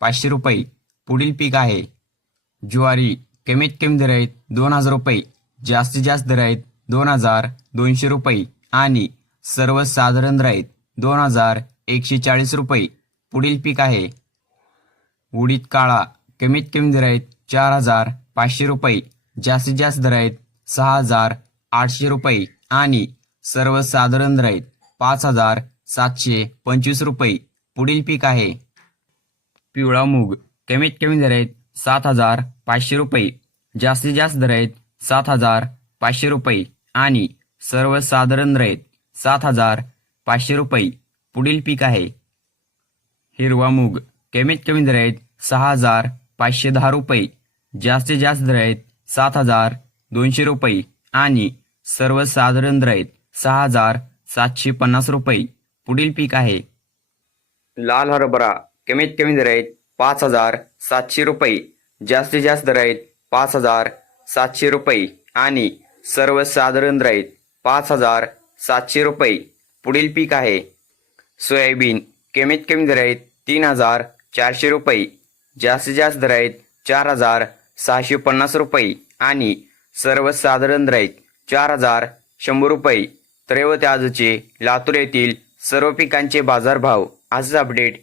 पाचशे रुपये. पुढील पीक आहे. ज्वारी कमीत कमी दर आहेत दोन हजार रुपये. जास्तीत जास्त दर आहेत दोन हजार दोनशे रुपये. आणि सर्वसाधारण दर आहेत दोन हजार एकशे चाळीस रुपये. पुढील पीक आहे. उडीद काळा कमीत कमी दर आहेत चार हजार पाचशे रुपये. जास्तीत जास्त दर आहेत सहा हजार आठशे रुपये. आणि सर्वसाधारण दर आहेत पाच हजार सातशे पंचवीस रुपये. पुढील पीक आहे. पिवळा मूग. कमीत कमी दर आहेत सात हजार पाचशे रुपये. जास्तीत जास्त दर आहेत सात हजार पाचशे रुपये. आणि सर्वसाधारण दर आहेत सात हजार पाचशे रुपये. पुढील पीक आहे हिरवा मूग. कमीत कमी दर आहेत सहा हजार पाचशे दहा रुपये. जास्तीत जास्त दर आहेत सात हजार दोनशे रुपये. आणि सर्वसाधारण दर आहेत सहा हजार सातशे पन्नास रुपये. पुढील पीक आहे. लाल हरभरा. कमीत कमी दर आहेत पाच हजार सातशे रुपये. जास्तीत जास्त दर आहेत पाच हजार सातशे रुपये. आणि सर्वसाधारण दर आहेत पाच हजार सातशे रुपये. पुढील पीक आहे सोयाबीन. कमीत कमी दर आहेत तीन हजार चारशे रुपये. जास्तीत जास्त दर आहेत चार हजार सहाशे पन्नास रुपये. आणि सर्वसाधारण दर आहेत चार हजार शंभर रुपये. तर आजचे लातूर येथील सर्व पिकांचे बाजारभाव आजचा अपडेट.